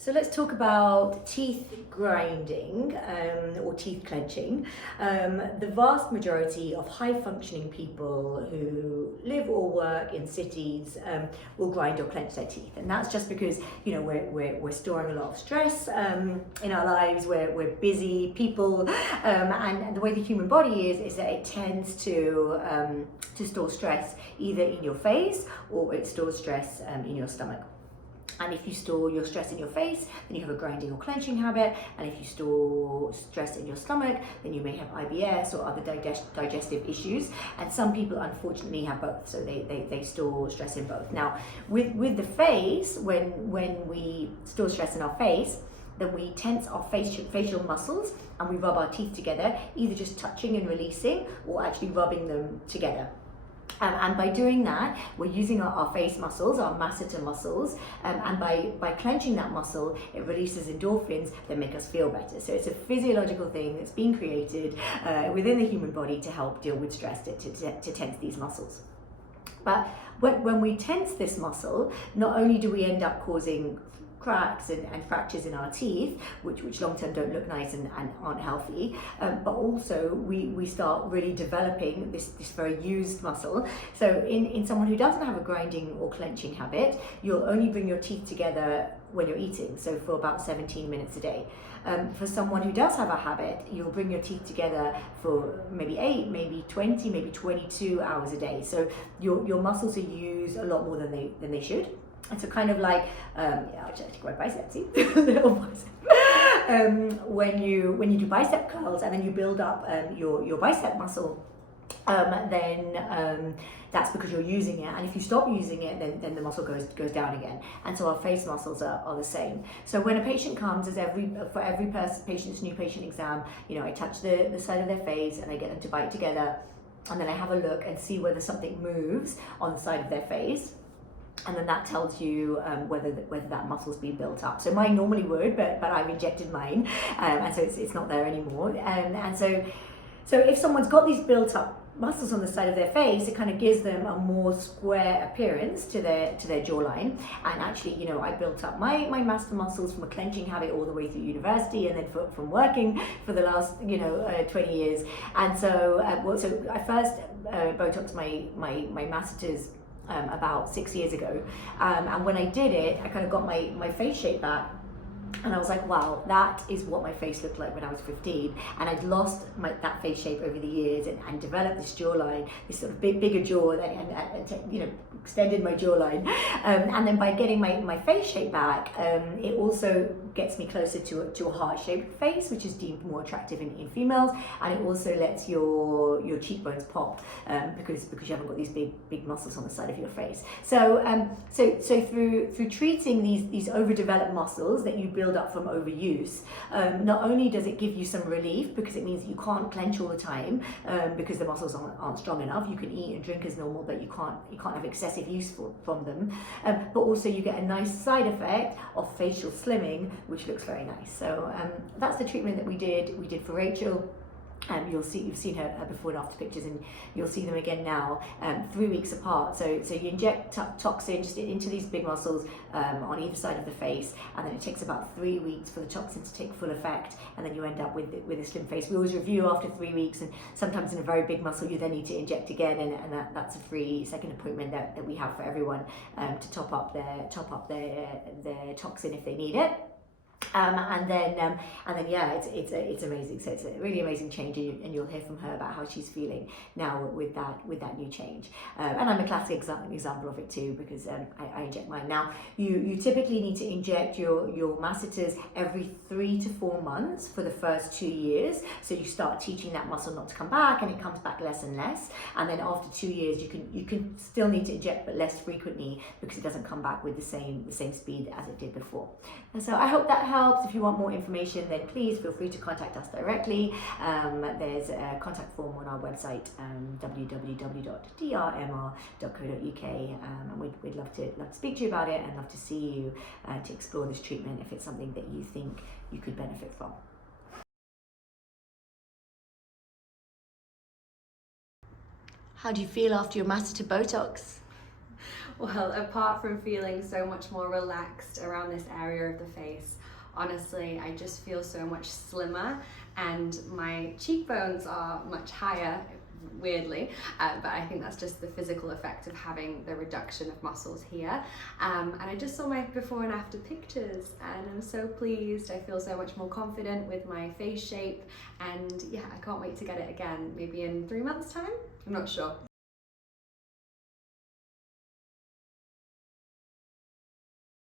So let's talk about teeth grinding or teeth clenching. The vast majority of high-functioning people who live or work in cities will grind or clench their teeth, and that's just because we're storing a lot of stress in our lives. We're busy people, and the way the human body is that it tends to store stress either in your face or it stores stress in your stomach. And if you store your stress in your face, then you have a grinding or clenching habit. And if you store stress in your stomach, then you may have IBS or other digestive issues. And some people, unfortunately, have both. So they store stress in both. Now, with the face, when we store stress in our face, then we tense our facial muscles and we rub our teeth together, either just touching and releasing or actually rubbing them together. And by doing that, we're using our face muscles, our masseter muscles, and by clenching that muscle, it releases endorphins that make us feel better. So it's a physiological thing that's been created within the human body to help deal with stress, to tense these muscles. But when we tense this muscle, not only do we end up causing cracks and fractures in our teeth, which long term don't look nice and aren't healthy, but also we start really developing this very used muscle. So in someone who doesn't have a grinding or clenching habit, you'll only bring your teeth together when you're eating, so for about 17 minutes a day. For someone who does have a habit, you'll bring your teeth together for maybe 8, maybe 20, maybe 22 hours a day. So your muscles are used a lot more than they should. And so kind of like, I'll check my bicep, see? Little bicep. When you do bicep curls and then you build up your bicep muscle, then that's because you're using it. And if you stop using it, then the muscle goes down again. And so our face muscles are the same. So when a patient comes, for every patient's new patient exam, I touch the side of their face and I get them to bite together. And then I have a look and see whether something moves on the side of their face. And then that tells you whether that muscle's been built up. So mine normally would, but I've injected mine, and so it's not there anymore. And so if someone's got these built up muscles on the side of their face, it kind of gives them a more square appearance to their jawline. And actually, I built up my masseter muscles from a clenching habit all the way through university, and then from working for the last 20 years. And so so I first botoxed my masseters about 6 years ago, and when I did it, I kind of got my face shape back, and I was like, wow, that is what my face looked like when I was 15. And I'd lost that face shape over the years and developed this jawline, this sort of bigger jaw, and extended my jawline. And then by getting my face shape back, it also gets me closer to a heart-shaped face, which is deemed more attractive in females. And it also lets your cheekbones pop because you haven't got these big muscles on the side of your face. So through treating these overdeveloped muscles that you build up from overuse, not only does it give you some relief because it means that you can't clench all the time because the muscles aren't strong enough. You can eat and drink as normal, but you can't have excessive use from them. But also you get a nice side effect of facial slimming, which looks very nice. So that's the treatment that we did for Rachel. You've seen her before and after pictures, and you'll see them again now, 3 weeks apart. So you inject toxin just into these big muscles on either side of the face, and then it takes about 3 weeks for the toxin to take full effect, and then you end up with a slim face. We always review after 3 weeks, and sometimes in a very big muscle you then need to inject again, and that's a free second appointment that we have for everyone to top up their toxin if they need it. And then it's amazing. So it's a really amazing change, and you'll hear from her about how she's feeling now with that new change. And I'm a classic example of it too, because I inject mine. Now you typically need to inject your masseters every 3 to 4 months for the first 2 years. So you start teaching that muscle not to come back, and it comes back less and less. And then after 2 years, you can still need to inject, but less frequently, because it doesn't come back with the same speed as it did before. And so I hope that helps. If you want more information, then please feel free to contact us directly. There's a contact form on our website, www.drmr.co.uk, and we'd love to speak to you about it, and love to see you to explore this treatment if it's something that you think you could benefit from. How do you feel after your masseter Botox? Well, apart from feeling so much more relaxed around this area of the face, honestly, I just feel so much slimmer, and my cheekbones are much higher, weirdly, but I think that's just the physical effect of having the reduction of muscles here. And I just saw my before and after pictures, and I'm so pleased. I feel so much more confident with my face shape, and yeah, I can't wait to get it again, maybe in 3 months' time. I'm not sure.